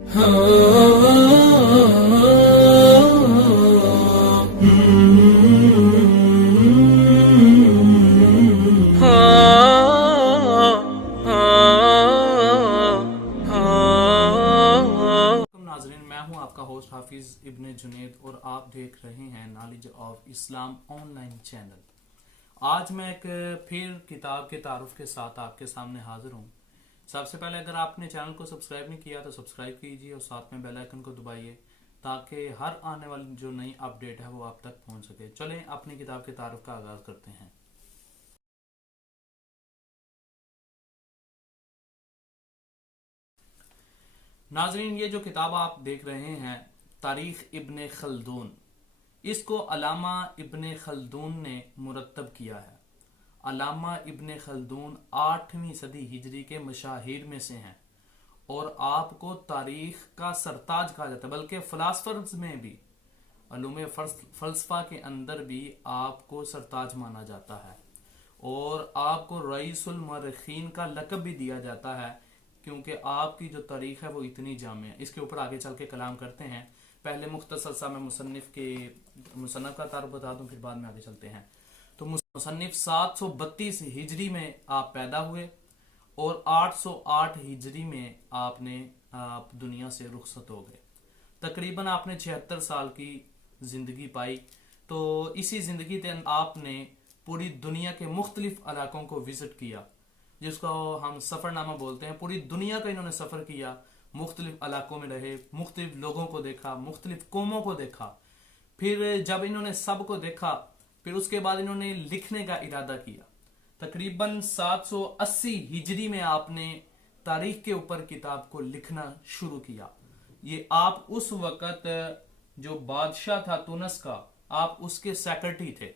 नाजरीन, मैं हूं आपका होस्ट हाफिज इब्ने जुनैद और आप देख रहे हैं knowledge of Islam online channel. आज मैं एक फिर किताब के तारुफ के साथ आपके सामने हाजिर हूं। सबसे पहले अगर आपने चैनल को सब्सक्राइब नहीं किया तो सब्सक्राइब कीजिए और साथ में बेल आइकन को दबाइए ताकि हर आने वाली जो नई अपडेट है वो आप तक पहुंच सके। चलें अपनी किताब के तारुफ का आगाज करते हैं। नाजरीन, ये जो किताब आप देख रहे हैं तारीख इब्ने खल्दून, इसको अलामा इब्ने खल्दून ने मुरतब किया है। अलामा इब्ने खल्दून 8वीं सदी हिजरी के मशाहिर में से हैं और आपको तारीख का सरताज कहा जाता है, बल्कि फिलासफर्स में भी अलूम फलसफा के अंदर भी आपको सरताज माना जाता है और आपको रईसुल मर्रखीन का लक़ब भी दिया जाता है क्योंकि आपकी जो तारीख है वो इतनी जामे है। इसके ऊपर आगे चल के कलाम करते हैं। पहले मुख्तसर सा मैं मुसन्निफ का तारुफ बता दूं, फिर बाद में आगे चलते हैं। तो मुसन्निफ 732 हिजरी में आप पैदा हुए और 808 हिजरी में आप दुनिया से रुखसत हो गए। तकरीबन आपने 76 साल की जिंदगी पाई। तो इसी जिंदगी के आपने पूरी दुनिया के मुख्तलिफ इलाकों को विजिट किया, जिसको हम सफरनामा बोलते हैं। पूरी दुनिया का इन्होंने सफर किया, मुख्तलिफ इलाकों में रहे, मुख्तलिफ लोगों को देखा, मुख्तलिफ कौमों को देखा। फिर जब इन्होंने सब को देखा, फिर उसके बाद इन्होंने लिखने का इरादा किया। तकरीबन 780 हिजरी में आपने तारीख के ऊपर किताब को लिखना शुरू किया। ये आप उस वक्त जो बादशाह था तुनस का, आप उसके सेक्रेटरी थे।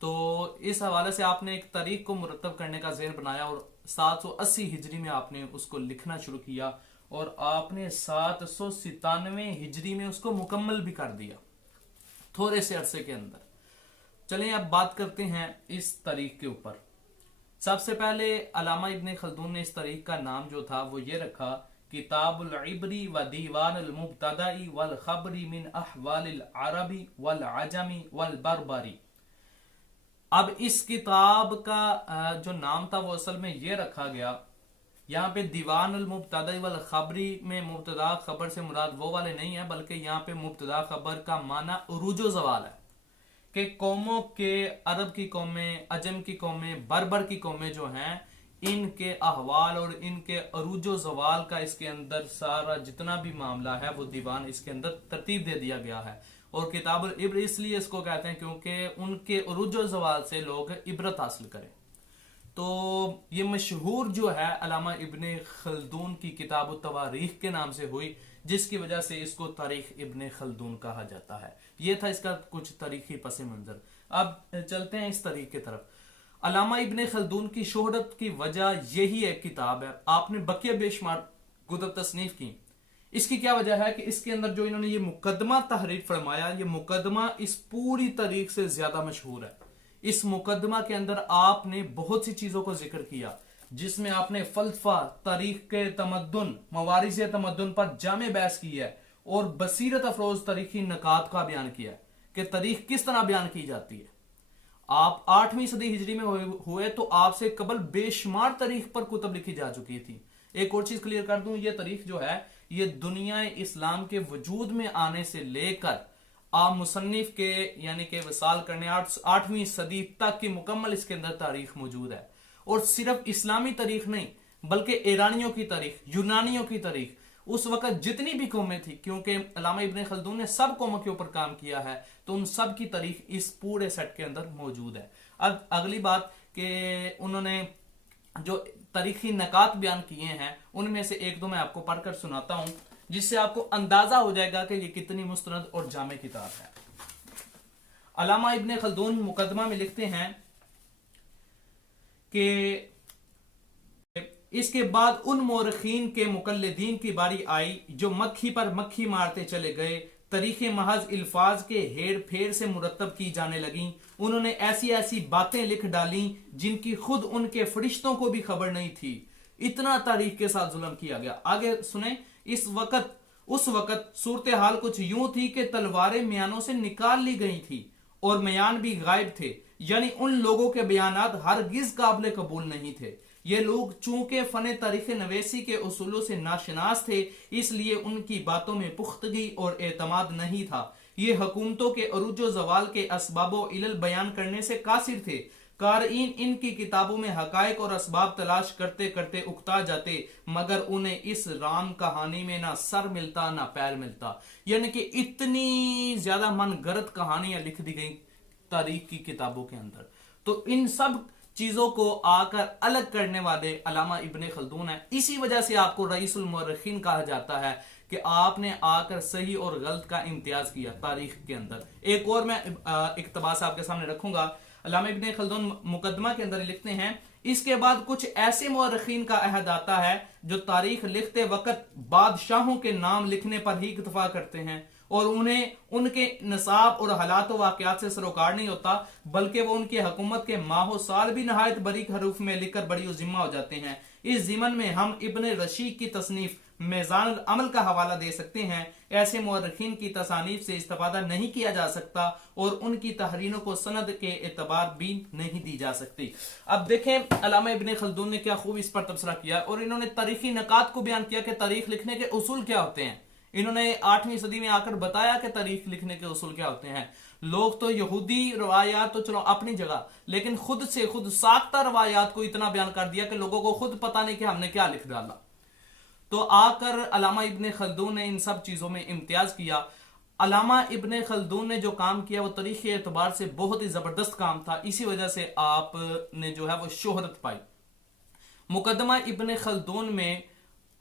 तो इस हवाले से आपने एक तारीख को मुरतब करने का ज़हन बनाया और 780 हिजरी में आपने उसको लिखना शुरू किया और आपने 797 हिजरी में उसको मुकम्मल भी कर दिया थोड़े से अरसे के अंदर। चलें अब बात करते हैं इस तारीख के ऊपर। सबसे पहले अलामा इब्ने खल्दून ने इस तारीख का नाम जो था वो ये रखा, किताबुल इब्री व दीवानुल मुब्तदाई वल खबरी मिन अहवालिल अरबी वल अजमी वल बरबरी। अब इस किताब का जो नाम था वो असल में ये रखा गया, यहाँ पे दीवानुल मुब्तदा वल खबरी में मुब्तदा खबर से मुराद वो वाले नहीं है, बल्कि यहाँ पे मुब्तदा खबर का माना उरूजो जवाल है कि कौमों के, अरब की कौमें, अजम की कौमें, बर्बर की कौमें जो हैं, इनके अहवाल और इनके अरूजो जवाल का इसके अंदर सारा जितना भी मामला है वो दीवान इसके अंदर तरतीब दे दिया गया है। और किताबुल इब्र इसलिए इसको कहते हैं क्योंकि उनके उरूजो जवाल से लोग इबरत हासिल करें। तो ये मशहूर जो है अलामा इब्ने खल्दून की किताब तवारीख के नाम से हुई, जिसकी वजह से इसको तारीख इब्ने खल्दून कहा जाता है। ये था इसका कुछ तारीखी पस मंजर। अब चलते हैं इस तारीख की तरफ। अलामा इब्ने खल्दून की शोहरत की वजह यही एक किताब है। आपने बकिया बेशुमार कुतुब तसनीफ की। इसकी क्या वजह है कि इसके अंदर जो इन्होंने ये मुकदमा तहरीर फरमाया, ये मुकदमा इस पूरी तारीख से ज्यादा मशहूर है। इस मुकदमा के अंदर आपने बहुत सी चीजों को जिक्र किया, जिसमें आपने फलसफा, तारीख के तमद्दुन, मवारिस तमद्दुन पर जामे बहस की है और बसीरत अफरोज तारीखी नकात का बयान किया है कि तारीख किस तरह बयान की जाती है। आप 8वीं सदी हिजरी में हुए तो आपसे कबल बेशुमार तारीख पर कुतब लिखी जा चुकी थी। एक और चीज क्लियर कर दूं, ये तारीख जो है ये दुनिया इस्लाम के वजूद में आने से लेकर आप मुसन्निफ के यानी कि वसाल करने 8वीं सदी तक की मुकम्मल इसके अंदर तारीख मौजूद है। और सिर्फ इस्लामी तारीख नहीं बल्कि ईरानियों की तारीख, यूनानियों की तारीख, उस वक्त जितनी भी कौमें थी, क्योंकि अल्लामा इब्ने खल्दून ने सब कौमों के ऊपर काम किया है, तो उन सब की तारीख इस पूरे सेट के अंदर मौजूद है। अब अगली बात कि उन्होंने जो तारीखी नकात बयान किए हैं उनमें से एक दो मैं आपको पढ़कर सुनाता हूं, जिससे आपको अंदाजा हो जाएगा कि ये कितनी मुस्तनद और जामे किताब है। अल्लामा इब्ने खल्दून मुकदमा में लिखते हैं कि इसके बाद उन मोरखीन के मुकल्लिदीन की बारी आई जो मक्खी पर मक्खी मारते चले गए, तरीके महज इल्फाज के हेर फेर से मुरतब की जाने लगी। उन्होंने ऐसी ऐसी बातें लिख डाली जिनकी खुद उनके फरिश्तों को भी खबर नहीं थी। इतना तारीख के साथ जुल्म किया गया। आगे सुने उस वक्त सूरत हाल कुछ यूं थी कि तलवारें म्यानों से निकाल ली गई थी और म्यान भी गायब थे, यानी उन लोगों के बयानात हरगिज काबिल कबूल नहीं थे। ये लोग चूंकि फन तारीख नवेसी के उसूलों से नाशनास थे, इसलिए उनकी बातों में पुख्तगी और एतमाद नहीं था। ये हुकूमतों के अरूजो जवाल के असबाबो इलल बयान करने से कासिर थे। कारईन इनकी किताबों में हकायक और असबाब तलाश करते करते उकता जाते, मगर उन्हें इस राम कहानी में ना सर मिलता ना पैर मिलता। यानी कि इतनी ज्यादा मनगढ़ंत कहानियां लिख दी गई तारीख की किताबों के अंदर। तो इन सब चीजों को आकर अलग करने वाले अल्लामा इब्ने खल्दून है। इसी वजह से आपको रईसुल मुअर्रिखीन कहा जाता है कि आपने आकर सही और गलत का इम्तियाज किया तारीख के अंदर। एक और मैं इक्तबास आपके सामने रखूंगा। अल्लामा इब्ने खल्दून मुकदमा के अंदर लिखते हैं, इसके बाद कुछ ऐसे मुअर्रिखीन का अहद आता है जो तारीख लिखते वक्त बादशाहों के नाम लिखने पर ही इक्तफा करते हैं और उन्हें उनके नसाब और हालात वाकयात से सरोकार नहीं होता, बल्कि वो उनकी हुकूमत के माहो साल भी नहायत बारीक हरूफ में लिखकर बड़ी जिम्मा हो जाते हैं। इस जिमन में हम इब्ने रशीद की तसनीफ मेज़ान अमल का हवाला दे सकते हैं। ऐसे मुअर्रिखीन की तसानीफ से इस्तेफादा नहीं किया जा सकता और उनकी तहरीरों को सनद के एतबार भी नहीं दी जा सकती। अब देखें अल्लामा इब्ने खल्दून ने क्या खूब इस पर तबसरा किया और इन्होंने तारीखी नकात को बयान किया कि तारीख लिखने के उसूल क्या होते हैं। इन्होंने 8वीं सदी में आकर बताया कि तारीख लिखने के उसूल क्या होते हैं। लोग तो यहूदी रवायात तो चलो अपनी जगह, लेकिन खुद से खुद साख्ता रवायात को इतना बयान कर दिया कि लोगों को खुद पता नहीं कि हमने क्या लिख डाला। तो आकर अल्लामा इब्ने खल्दून ने इन सब चीजों में इम्तियाज किया। अल्लामा इब्ने खल्दून ने जो काम किया वो तारीखी एतबार से बहुत ही जबरदस्त काम था। इसी वजह से आपने जो है वो शोहरत पाई। मुकदमा इब्ने खल्दून में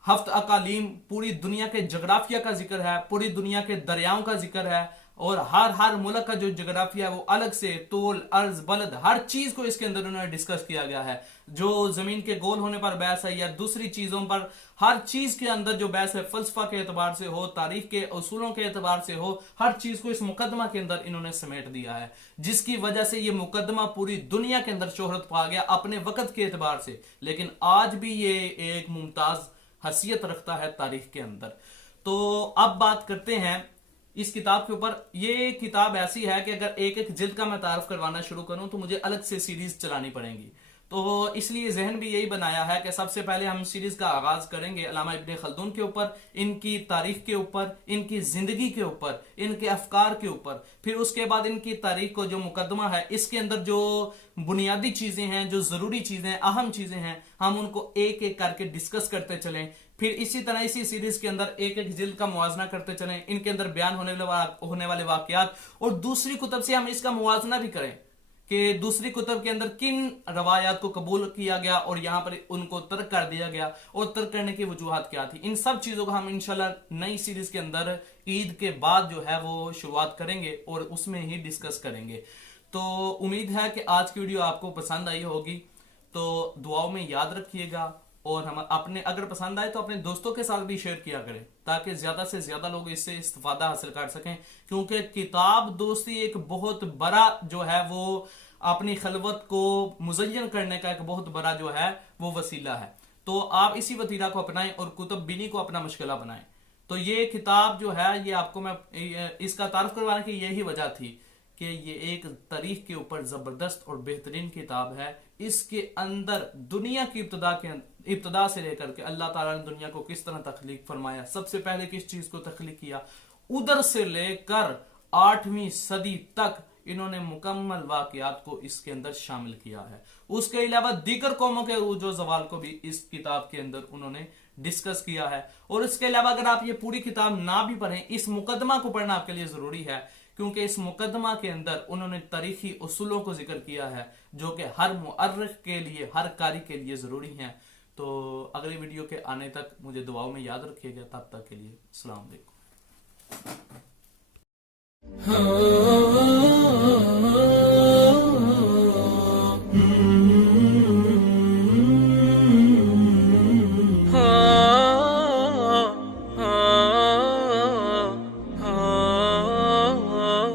हफ्त अकालीम, पूरी दुनिया के जगराफिया का जिक्र है, पूरी दुनिया के दरियाओं का जिक्र है और हर मुल्क का जो जगराफिया है वो अलग से तोल अर्ज बलद हर चीज को इसके अंदर उन्होंने डिस्कस किया गया है। जो जमीन के गोल होने पर बहस है या दूसरी चीजों पर, हर चीज के अंदर जो बहस है फलसफा के एतबार से हो, तारीख के उसूलों के एतबार से हो, हर चीज को इस मुकदमा के अंदर इन्होंने समेट दिया है, जिसकी वजह से ये मुकदमा पूरी दुनिया के अंदर शोहरत पा गया अपने वक्त के एतबार से। लेकिन आज भी ये एक मुमताज हैसियत रखता है तारीख के अंदर। तो अब बात करते हैं इस किताब के ऊपर। ये किताब ऐसी है कि अगर एक एक जिल्द का मैं तारुफ करवाना शुरू करूं तो मुझे अलग से सीरीज चलानी पड़ेगी। तो इसलिए जहन भी यही बनाया है कि सबसे पहले हम सीरीज का आगाज करेंगे अल्लामा इब्ने खल्दून के ऊपर, इनकी तारीख के ऊपर, इनकी जिंदगी के ऊपर, इनके अफकार के ऊपर। फिर उसके बाद इनकी तारीख को जो मुकदमा है इसके अंदर जो बुनियादी चीजें हैं, जो जरूरी चीजें, अहम चीजें हैं, हम उनको एक एक करके डिस्कस करते चलें। फिर इसी तरह इसी सीरीज के अंदर एक एक जिल्द का मुवाजना करते चलें, इनके अंदर बयान होने वाले वाकयात और दूसरी कुतब से हम इसका मुवाजना भी करें कि दूसरी कुतब के अंदर किन रवायात को कबूल किया गया और यहां पर उनको तर्क कर दिया गया और तर्क करने की वजूहात क्या थी। इन सब चीजों को हम इंशाल्लाह नई सीरीज के अंदर ईद के बाद जो है वो शुरुआत करेंगे और उसमें ही डिस्कस करेंगे। तो उम्मीद है कि आज की वीडियो आपको पसंद आई होगी। तो दुआओं में याद रखिएगा और हम अपने अगर पसंद आए तो अपने दोस्तों के साथ भी शेयर किया करें ताकि ज्यादा से ज्यादा लोग इससे इस्तेफादा हासिल कर सकें, क्योंकि किताब दोस्ती एक बहुत बड़ा जो है वो अपनी खलवत को मुज़य्यन करने का एक बहुत बड़ा जो है वो वसीला है। तो आप इसी वतीरा को अपनाएं और कुतुब बिनी को अपना मुश्किला बनाएं। तो ये किताब जो है ये आपको मैं इसका तारुफ करवाने की यही वजह थी कि ये एक तारीख के ऊपर जबरदस्त और बेहतरीन किताब है। इसके अंदर दुनिया की इब्तदा से लेकर के अल्लाह ताला ने दुनिया को किस तरह तख्लीक फरमाया, सबसे पहले किस चीज को तख्लीक किया, उधर से लेकर 8वीं सदी तक इन्होंने मुकम्मल वाकयात को इसके अंदर शामिल किया है। उसके अलावा दीगर कौमों के जो जवाल को भी इस किताब के अंदर उन्होंने डिस्कस किया है। और इसके अलावा अगर आप ये पूरी किताब ना भी पढ़ें, इस मुकदमा को पढ़ना आपके लिए जरूरी है, क्योंकि इस मुकदमा के अंदर उन्होंने तारीखी उसूलों को जिक्र किया है जो कि हर मुअर्रिख के लिए, हर कारी के लिए जरूरी हैं। तो अगली वीडियो के आने तक मुझे दुआओं में याद रखिएगा। तब तक के लिए अस्सलाम वालेकुम।